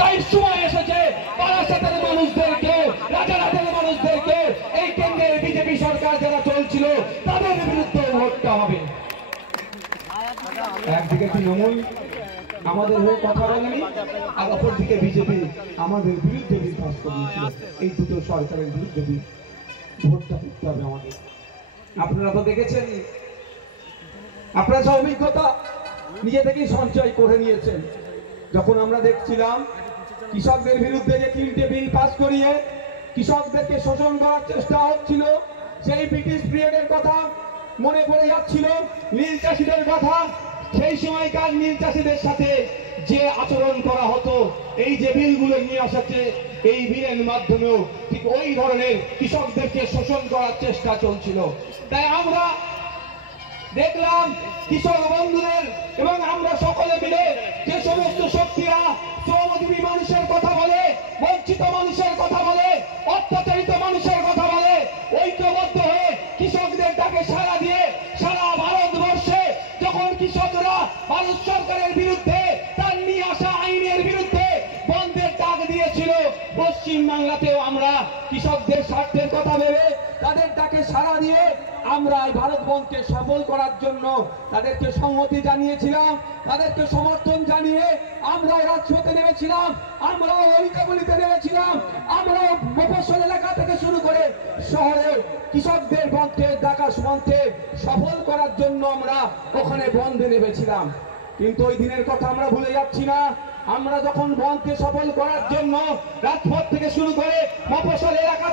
তাই সময় এসেছে বারাসাতের মানুষদেরকে, রাজারহাটের মানুষদেরকে এই কেন্দ্রের বিজেপি সরকার যারা চলছিল তাদের বিরুদ্ধে ভোটটা হবে। একদিকে তৃণমূল আমাদের হয়ে কথা বলেনি, আর অপরদিকে বিজেপি আমাদের বিরুদ্ধে বিধ্বস্ত করেছিল। এই দুটো সরকারের বিরুদ্ধে ভোটটা দিতে হবে আমাদের। আপনারা তো দেখেছেন, আপনারা সব অভিজ্ঞতা নিজে থেকেই সঞ্চয় করে নিয়েছেন। যখন আমরা দেখছিলাম কৃষকদের বিরুদ্ধে যে 3টে বিল পাস করিয়ে কৃষকদেরকে শোষণ করার চেষ্টা হচ্ছিল, সেই ব্রিটিশ পিরিয়ডের কথা মনে পড়ে যাচ্ছিল, নীল চাষীদের কথা। সেই সময়কার নীল চাষীদের সাথে যে আচরণ করা হতো, এই যে বিলগুলো নিয়ে আসাচ্ছে, এই বিলের মাধ্যমেও ঠিক ওই ধরনের কৃষকদেরকে শোষণ করার চেষ্টা চলছিল। তাই আমরা দেখলাম কৃষক বন্ধুদের এবং আমরা সকলে মিলে যে সমস্ত শক্তিরা শ্রমজীবী মানুষের কথা বলে, বঞ্চিত মানুষের কথা বলে, অত্যাচারিত মানুষের কথা বলে, ঐক্যবদ্ধ হয়ে কৃষকদের ডাকে সাড়া দিয়ে সারা ভারতবর্ষে যখন কৃষকরা ভারত সরকারের বিরুদ্ধে, তার নিয়ে আসা আইনের বিরুদ্ধে বন্ধের ডাক দিয়েছিল, পশ্চিম বাংলাতেও আমরা কৃষকদের স্বার্থের কথা ভেবে তাদের ডাকে সাড়া দিয়ে আমরা এই ভারত বন্ধকে সফল করার জন্য তাদেরকে সংহতি জানিয়েছিলাম, তাদেরকে সমর্থন জানিয়ে আমরাও রাজপথে নেমেছিলাম, আমরাও অলিতে নেমেছিলাম, আমরাও মফস্বল এলাকা থেকে শুরু করে শহরে কৃষকদের বন্ধের ডাকা বন্ধকে সফল করার জন্য আমরা ওখানে বন্ধে নেমেছিলাম। কিন্তু ওই দিনের কথা আমরা ভুলে যাচ্ছি না। আমরা যখন বন্ধকে সফল করার জন্য রাজপথ থেকে শুরু করে মফস্বল এলাকা